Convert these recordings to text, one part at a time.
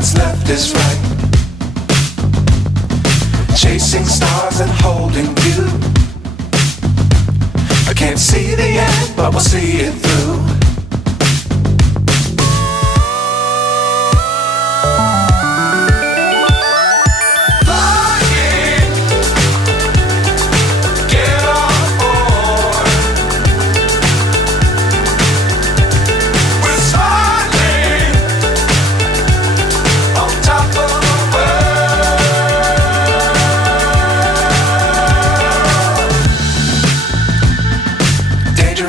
what's left is right. Chasing stars and holding you. I can't see the end, but we'll see it through.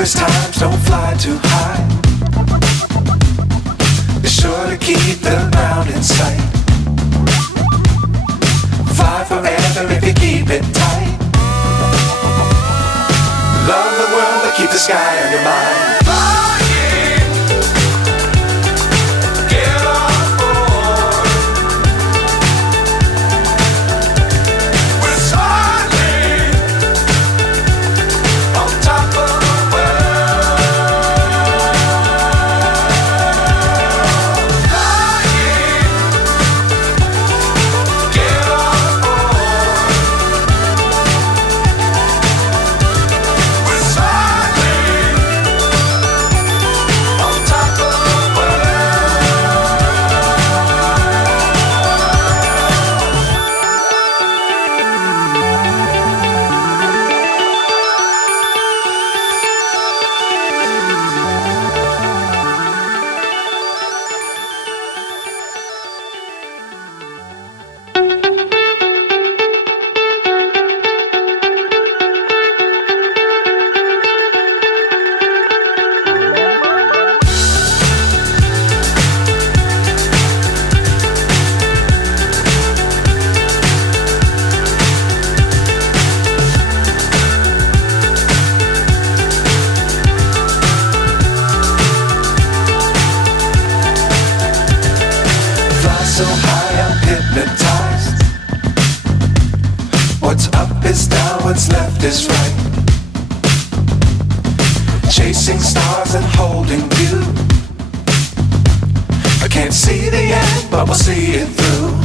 Times don't fly too high. Be sure to keep the ground in sight. Fly forever if you keep it tight. Love the world but keep the sky on your mind. So high I'm hypnotized. What's up is down, what's left is right. Chasing stars and holding you. I can't see the end, but we'll see it through.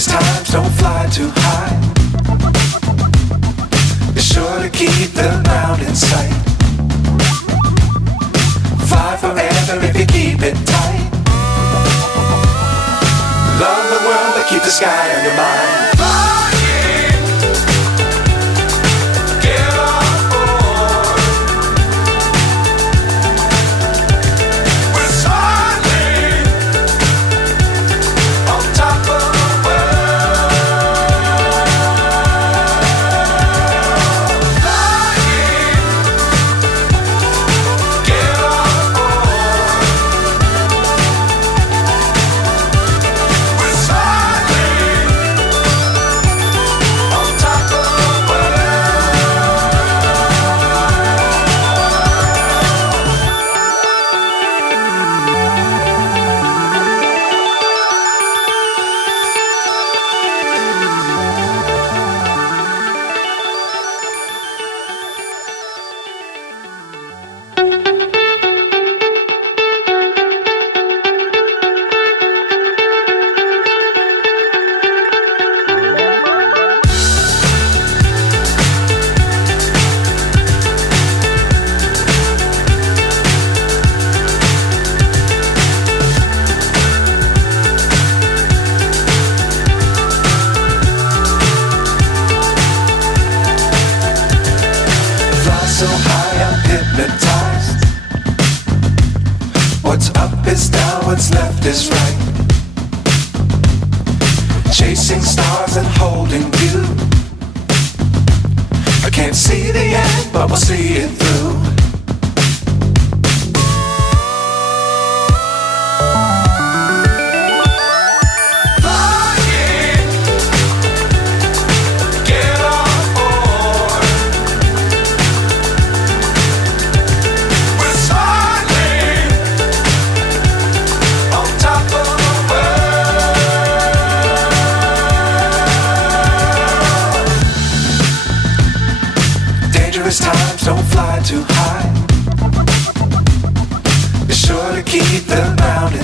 Times don't fly too high. Be sure to keep the ground in sight. Fly forever if you keep it tight. Love the world but keep the sky on your mind. So high I'm hypnotized. What's up is down, what's left is right. Chasing stars and holding you. I can't see the end, but we'll see it through. Flying.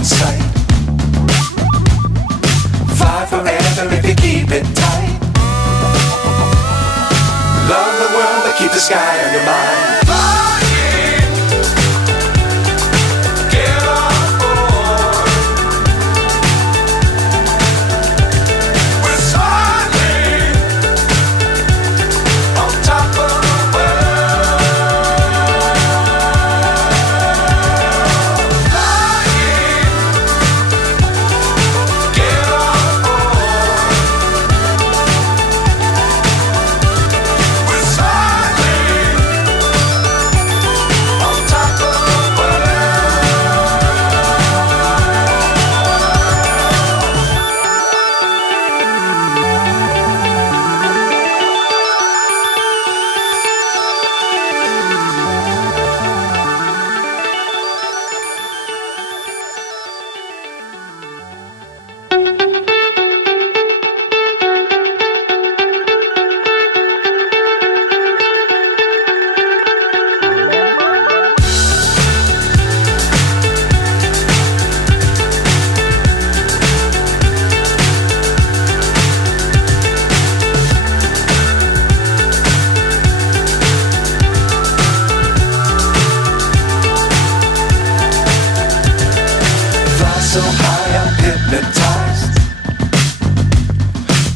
sight. Fly forever if you keep it tight. Love the world but keep the sky on your mind. Flying, get on board. We're soaring on top of the world. Flying, get on board. We're soaring on top of the Fly so high, I'm hypnotized.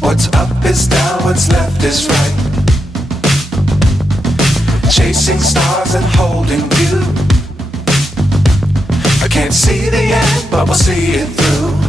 What's up is down, what's left is right. Chasing stars and holding you. I can't see the end, but we'll see it through.